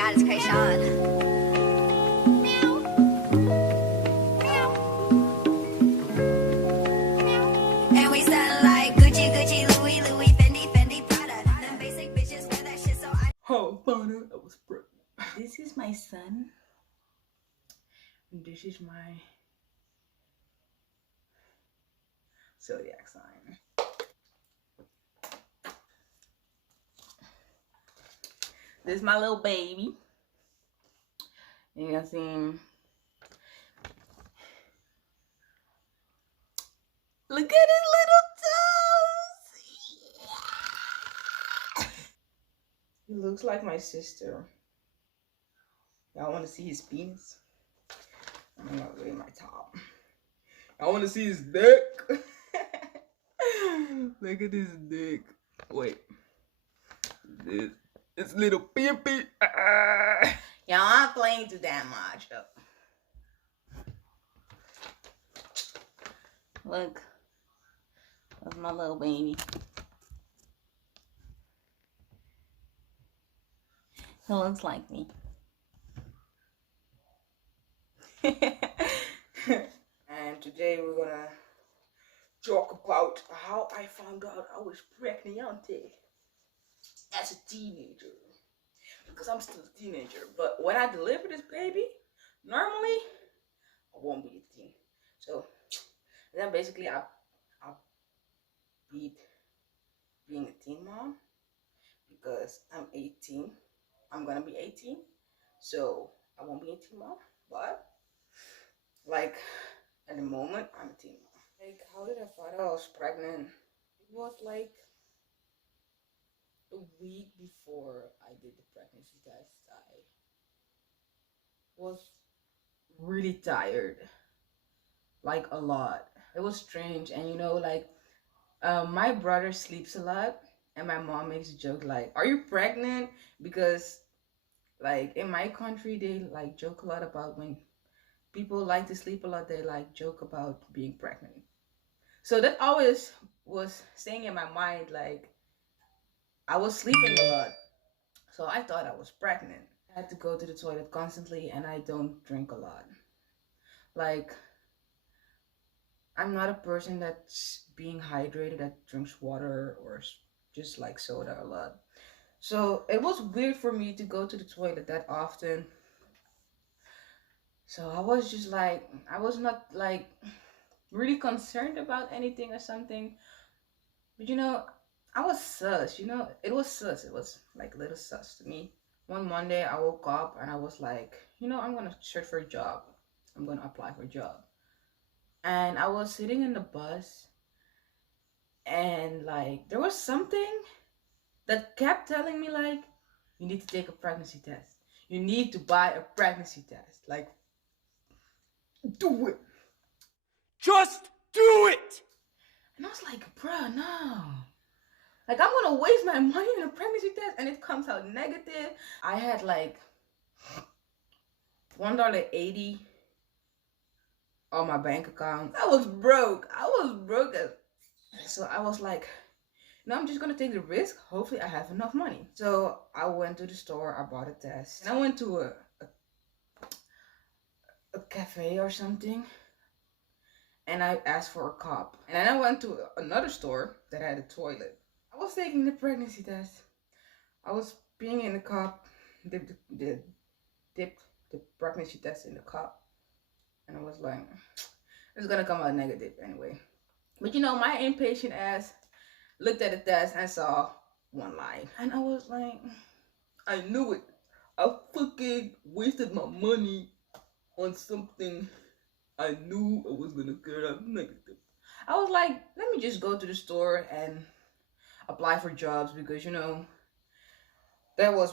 God is creation. And we sound like Gucci, Gucci, Louis, Louis, Fendi, Fendi, Prada. Them basic bitches wear that shit, so I. Oh, funny, I was pregnant. This is my son. This is my zodiac sign. This is my little baby. You can see him. Look at his little toes. He looks like my sister. Y'all want to see his penis? I'm gonna lay my top. I want to see his dick. Look at his dick. Wait. It's little pee-pee. Y'all aren't playing too damn much. Look. That's my little baby. He looks like me. And today we're gonna talk about how I found out I was pregnant as a teenager. Because I'm still a teenager. But when I deliver this baby, normally I won't be a teen. So then basically I beat being a teen mom because I'm 18. I'm gonna be 18. So I won't be a teen mom. But like at the moment I'm a teen mom. Like how did I find out I was pregnant? It was like a week before I did the pregnancy test. I was really tired, like a lot. It was strange. And you know, like my brother sleeps a lot and my mom makes a joke like, are you pregnant? Because like in my country they like joke a lot about when people like to sleep a lot, they like joke about being pregnant. So that always was staying in my mind, like I was sleeping a lot. So I thought I was pregnant. I had to go to the toilet constantly and I don't drink a lot. Like I'm not a person that's being hydrated, that drinks water or just like soda a lot. So it was weird for me to go to the toilet that often. So I was just like, I was not like really concerned about anything or something. But you know, I was sus, you know, it was sus. It was like a little sus to me. One Monday I woke up and I was like, you know, I'm gonna search for a job. I'm gonna apply for a job. And I was sitting in the bus and like there was something that kept telling me like, you need to take a pregnancy test. You need to buy a pregnancy test. Like, do it. Just do it. And I was like, bruh, no. Like, I'm gonna waste my money on a pregnancy test and it comes out negative. I had like $1.80 on my bank account. I was broke. So I was like, no, I'm just gonna take the risk. Hopefully I have enough money. So I went to the store, I bought a test. And I went to a cafe or something. And I asked for a cup. And then I went to another store that had a toilet. I was taking the pregnancy test. I was peeing in the cup, dipped the pregnancy test in the cup. And I was like, it's gonna come out negative anyway. But you know, my impatient ass looked at the test and saw one line. And I was like, I knew it. I fucking wasted my money on something I knew I was gonna get out negative. I was like, let me just go to the store and apply for jobs because you know that was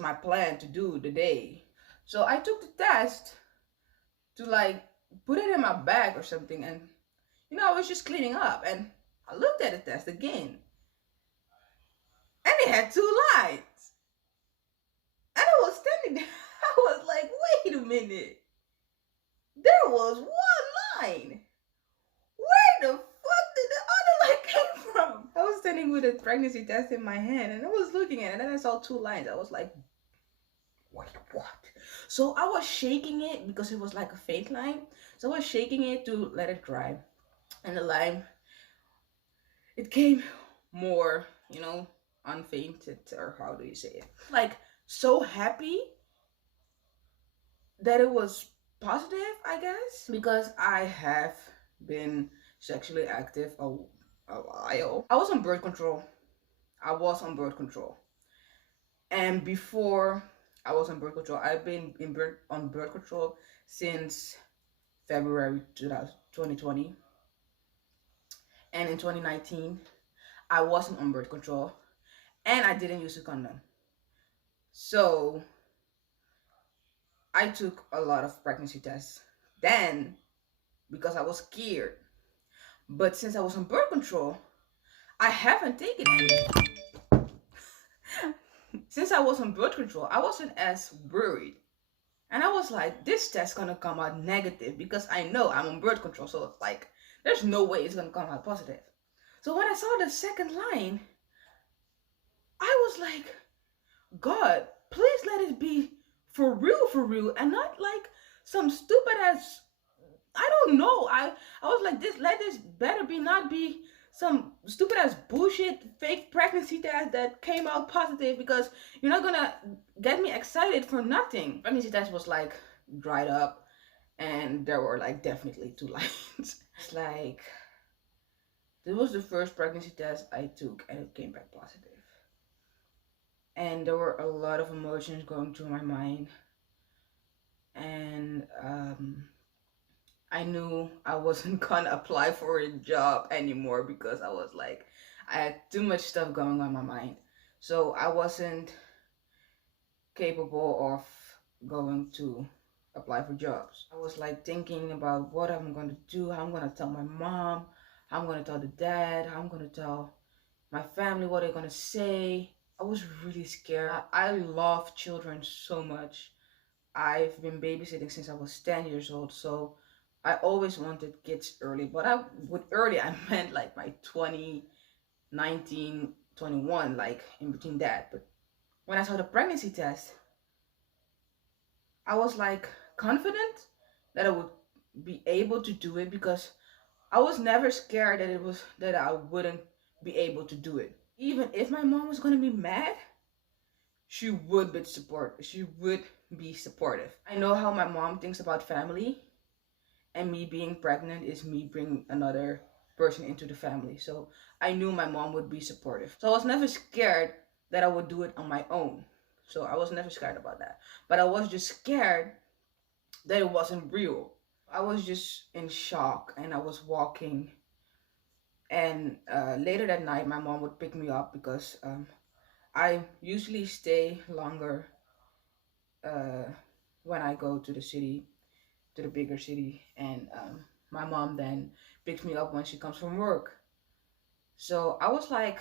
my plan to do the day. So I took the test to like put it in my bag or something, and you know I was just cleaning up and I looked at the test again and it had 2 lines. And I was standing there, I was like, wait a minute, there was 1 line. Where the fuck did the other line came from? I was standing with a pregnancy test in my hand and I was looking at it, and then I saw 2 lines. I was like, what? So I was shaking it because it was like a faint line. So I was shaking it to let it dry. And the line, it came more, unfainted, or how do you say it? Like, so happy that it was positive, I guess, because I have been sexually active a while. I was on birth control. And before I was on birth control, I've been on birth control since February 2020. And in 2019, I wasn't on birth control and I didn't use a condom. So I took a lot of pregnancy tests then because I was scared. But since I was on birth control, I haven't taken any. Since I was on birth control, I wasn't as worried. And I was like, this test gonna come out negative because I know I'm on birth control. So it's like, there's no way it's gonna come out positive. So when I saw the second line, I was like, God, please let it be for real, and not like some stupid ass, I don't know. I was like, let this better be not be some stupid ass bullshit fake pregnancy test that came out positive, because you're not gonna get me excited for nothing. Pregnancy test was like dried up and there were like definitely 2 lines. It's like, this was the first pregnancy test I took and it came back positive. And there were a lot of emotions going through my mind. And I knew I wasn't gonna apply for a job anymore because I was like, I had too much stuff going on in my mind. So I wasn't capable of going to apply for jobs. I was like thinking about what I'm gonna do, how I'm gonna tell my mom, how I'm gonna tell the dad, how I'm gonna tell my family, what they're gonna say. I was really scared. I love children so much. I've been babysitting since I was 10 years old, so I always wanted kids early. But with early, I meant like my 20, 19, 21, like in between that. But when I saw the pregnancy test, I was like confident that I would be able to do it, because I was never scared that I wouldn't be able to do it. Even if my mom was gonna be mad, she would be supportive. I know how my mom thinks about family, and me being pregnant is me bringing another person into the family. So I knew my mom would be supportive. So I was never scared that I would do it on my own. So I was never scared about that. But I was just scared that it wasn't real. I was just in shock, and I was walking. And later that night, my mom would pick me up because I usually stay longer when I go to the city, to the bigger city, and my mom then picks me up when she comes from work. So I was like,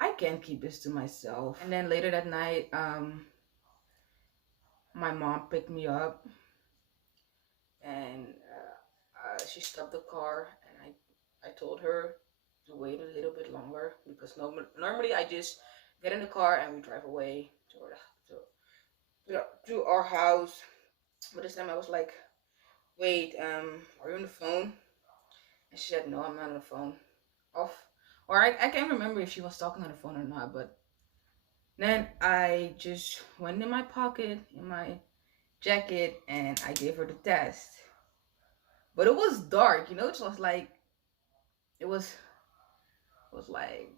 I can't keep this to myself. And then later that night, my mom picked me up, and she stopped the car, and I told her to wait a little bit longer, because normally I just get in the car and we drive away to our house. But this time I was like, wait, are you on the phone? And she said, no, I'm not on the phone. Off. Or I can't remember if she was talking on the phone or not, but then I just went in my pocket, in my jacket, and I gave her the test. But it was dark, it was like, it was like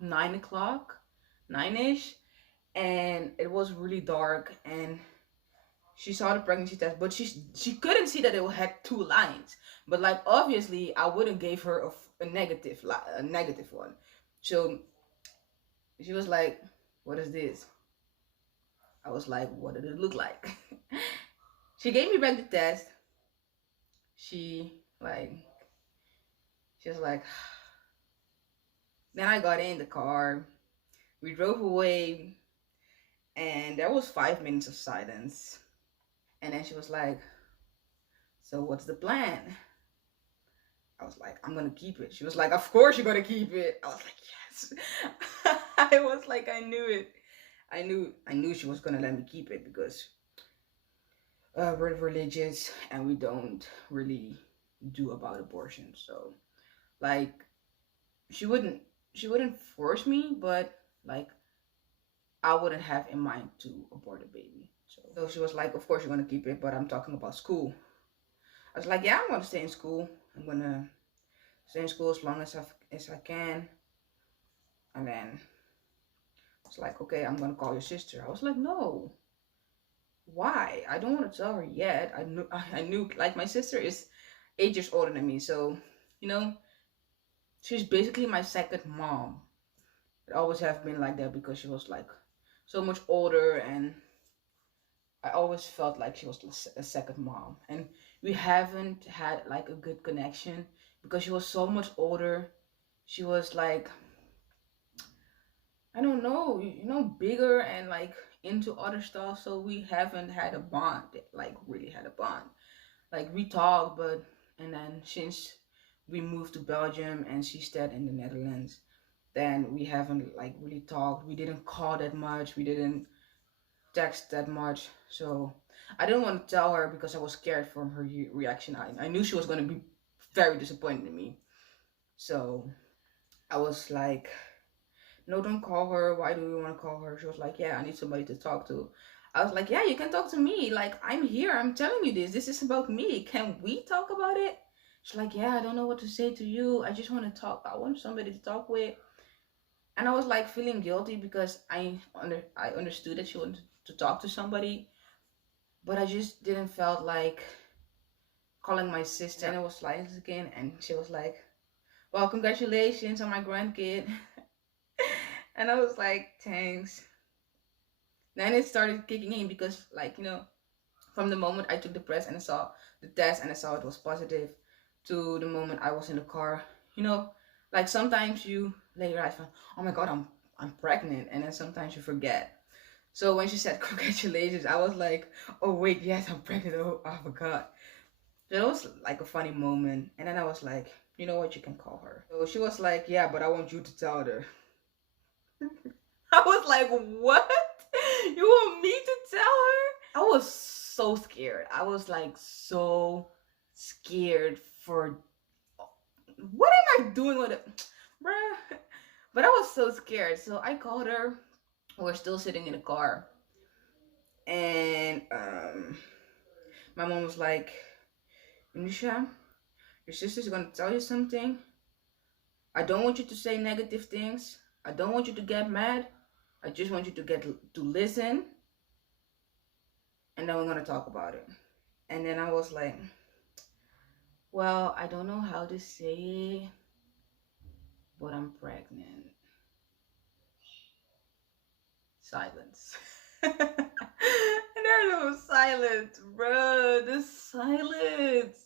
9 o'clock, 9-ish, and it was really dark, and she saw the pregnancy test, but she couldn't see that it had 2 lines. But like, obviously I wouldn't give her a negative one. So she was like, what is this? I was like, what did it look like? She gave me back the test. She was like, then I got in the car, we drove away, and there was 5 minutes of silence. And then she was like, so what's the plan? I was like, I'm gonna keep it. She was like, of course you're gonna keep it. I was like, yes. I was like, I knew it. I knew she was gonna let me keep it because we're religious and we don't really do about abortion. So like she wouldn't force me, but like I wouldn't have in mind to abort a baby. So she was like, of course you're gonna keep it, but I'm talking about school. I was like, yeah, I'm gonna stay in school. I'm gonna stay in school as long as I can. And then it's like, okay, I'm gonna call your sister. I was like, no. Why? I don't want to tell her yet. I knew like my sister is 8 years older than me, so you know, she's basically my second mom. It always have been like that because she was like so much older, and I always felt like she was a second mom. And we haven't had like a good connection because she was so much older. She was like, I don't know, bigger and like into other stuff. So we haven't had a bond, like really had a bond. Like we talk, but and then since we moved to Belgium and she stayed in the Netherlands, then we haven't like really talked. We didn't call that much. We didn't text that much. So I didn't want to tell her because I was scared from her reaction. I knew she was going to be very disappointed in me. So I was like, no, don't call her. Why do you want to call her? She was like, yeah, I need somebody to talk to. I was like, yeah, you can talk to me. Like, I'm here. I'm telling you this. This is about me. Can we talk about it? She's like, yeah, I don't know what to say to you. I just want to talk. I want somebody to talk with. And I was like feeling guilty because I understood that she wanted to talk to somebody, but I just didn't felt like calling my sister. And it was like again, and she was like, well, congratulations on my grandkid. And I was like, thanks. Then it started kicking in because like, from the moment I took the test and I saw the test and I saw it was positive to the moment I was in the car, like sometimes you later I found, oh my god, I'm pregnant, and then sometimes you forget. So when she said congratulations, I was like, oh wait, yes, I'm pregnant. Oh, I forgot. So it was like a funny moment. And then I was like, you know what, you can call her. So she was like, yeah, but I want you to tell her. I was like, what? You want me to tell her? I was so scared. I was like so scared for what am I doing with it? Bruh. But I was so scared. So I called her. We're still sitting in the car. And my mom was like, Nisha, your sister's gonna tell you something. I don't want you to say negative things. I don't want you to get mad. I just want you to to listen. And then we're gonna talk about it. And then I was like, well, I don't know how to say it, but I'm pregnant. Silence. And there was silence, bro. The silence.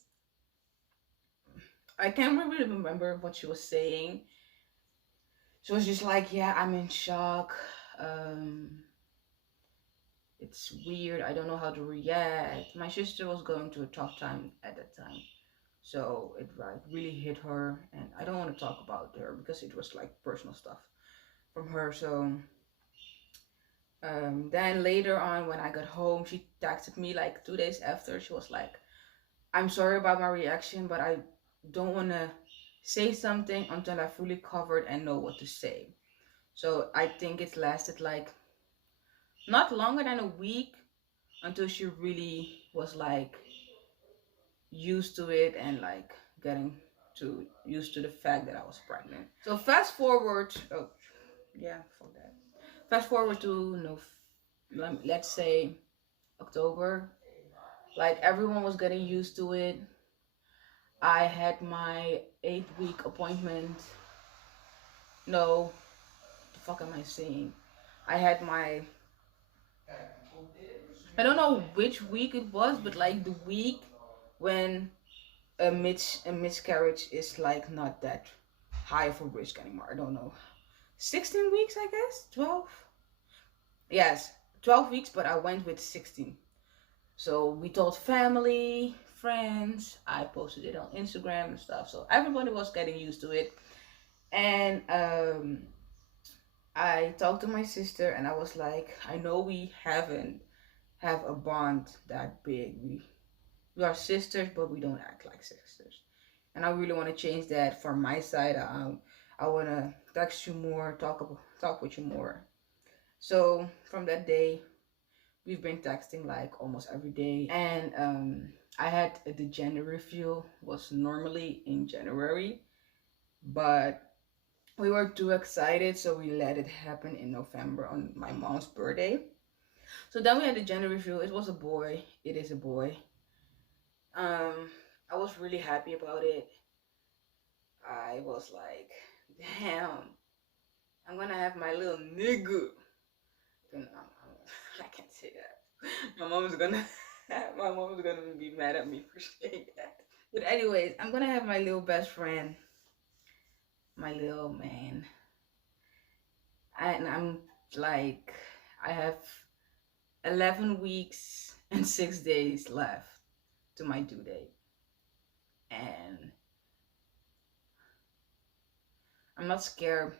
I can't really remember what she was saying. She was just like, yeah, I'm in shock. It's weird. I don't know how to react. My sister was going through a tough time at that time. So it like really hit her, and I don't want to talk about her because it was like personal stuff from her. So then later on when I got home, she texted me like 2 days after. She was like, I'm sorry about my reaction, but I don't want to say something until I fully covered and know what to say. So I think it lasted like not longer than a week until she really was like used to it and like getting used to the fact that I was pregnant. So fast forward, oh yeah, fuck that. Fast forward to let's say October. Like everyone was getting used to it. I had my 8-week appointment. No, the fuck am I saying? I had my, I don't know which week it was, but like the week when a miscarriage is like not that high of a risk anymore. I don't know. 16 weeks, I guess? 12? Yes, 12 weeks, but I went with 16. So we told family. friends. I posted it on Instagram and stuff. So everybody was getting used to it. And I talked to my sister and I was like, I know we haven't have a bond that big. We are sisters, but we don't act like sisters. And I really want to change that from my side. I want to text you more, talk with you more. So from that day, we've been texting like almost every day. And I had the gender reveal was normally in January, but we were too excited, so we let it happen in November on my mom's birthday. So then we had the gender reveal. It was a boy. It is a boy. I was really happy about it. I was like, damn, I'm gonna have my little nigga. I can't say that. My mom's gonna be mad at me for saying that. But anyways, I'm gonna have my little best friend, my little man. And I'm like, I have 11 weeks and 6 days left to my due date. And I'm not scared.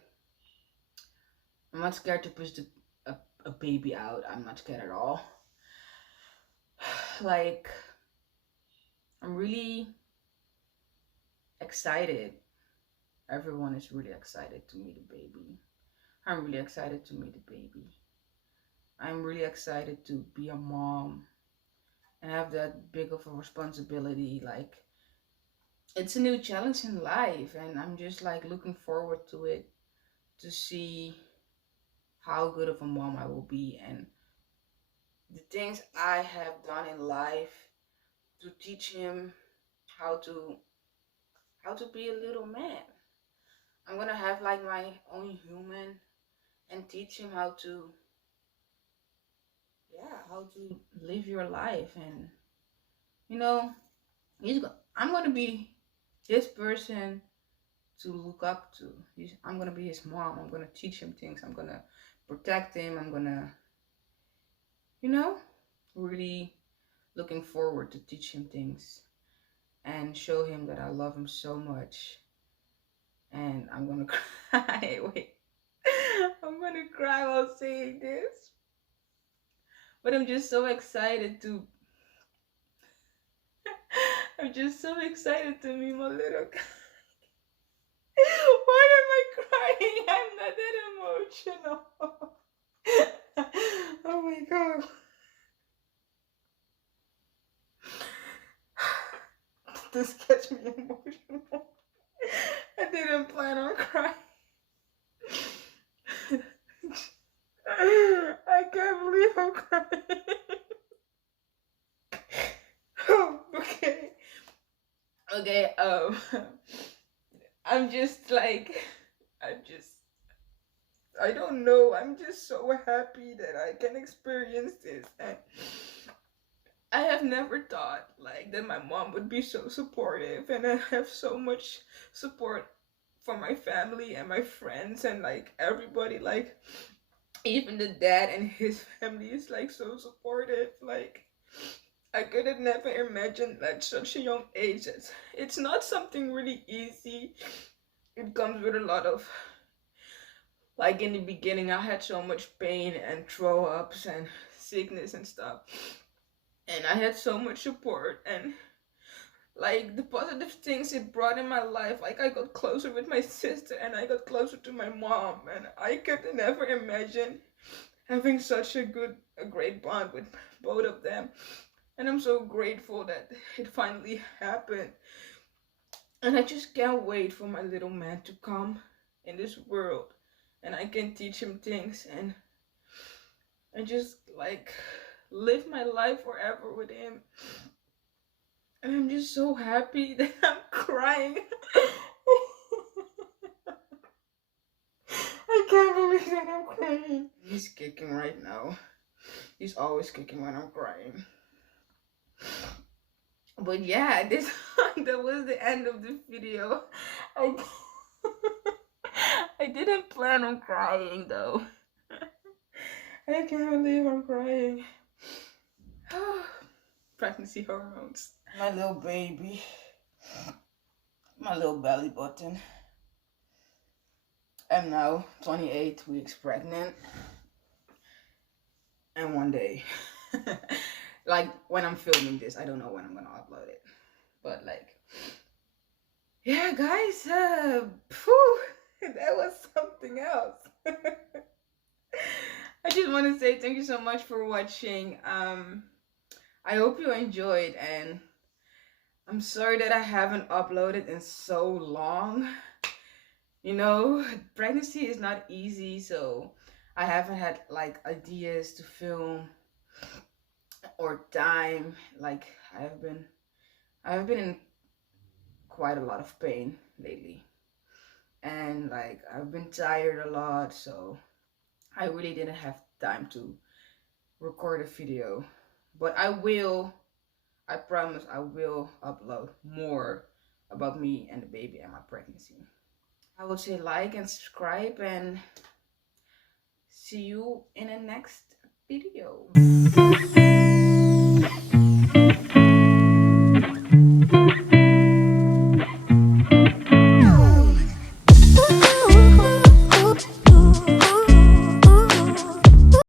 I'm not scared to push a baby out. I'm not scared at all. Like, I'm really excited. Everyone is really excited to meet a baby. I'm really excited to meet a baby. I'm really excited to be a mom and have that big of a responsibility. Like, it's a new challenge in life, and I'm just like looking forward to it, to see how good of a mom I will be and the things I have done in life to teach him how to be a little man. I'm gonna have like my own human and teach him how to live your life. And you know, I'm gonna be his person to look up to. I'm gonna be his mom. I'm gonna teach him things. I'm gonna protect him. I'm gonna, really looking forward to teach him things and show him that I love him so much. And I'm gonna cry. Wait, I'm gonna cry while saying this. But I'm just so excited to. I'm just so excited to meet my little guy. Why am I crying? I'm not that emotional. Oh my god. This gets me emotional. I didn't plan on crying. I can't believe I'm crying. Oh, okay. Okay, I'm just like, I don't know. I'm just so happy that I can experience this. And I have never thought like that my mom would be so supportive, and I have so much support from my family and my friends and like everybody. Like even the dad and his family is like so supportive. Like I could have never imagined at such a young age. It's not something really easy. It comes with a lot of, like in the beginning I had so much pain and throw ups and sickness and stuff. And I had so much support and like the positive things it brought in my life. Like I got closer with my sister and I got closer to my mom, and I could never imagine having such a great bond with both of them. And I'm so grateful that it finally happened. And I just can't wait for my little man to come in this world and I can teach him things and just like live my life forever with him. And I'm just so happy that I'm crying. I can't believe that I'm crying. He's kicking right now. He's always kicking when I'm crying. But yeah, that was the end of the video. I didn't plan on crying though. I can't believe I'm crying. pregnancy hormones. My little baby. My little belly button. I'm now 28 weeks pregnant. And one day, like when I'm filming this, I don't know when I'm gonna upload it. But like, yeah, guys, phew, that was something else. I just want to say thank you so much for watching. I hope you enjoyed, and I'm sorry that I haven't uploaded in so long. You know, pregnancy is not easy, so I haven't had like ideas to film or time. Like I've been in quite a lot of pain lately, and like I've been tired a lot, so I really didn't have time to record a video. But I promise I will upload more about me and the baby and my pregnancy. I would say like and subscribe, and see you in the next video.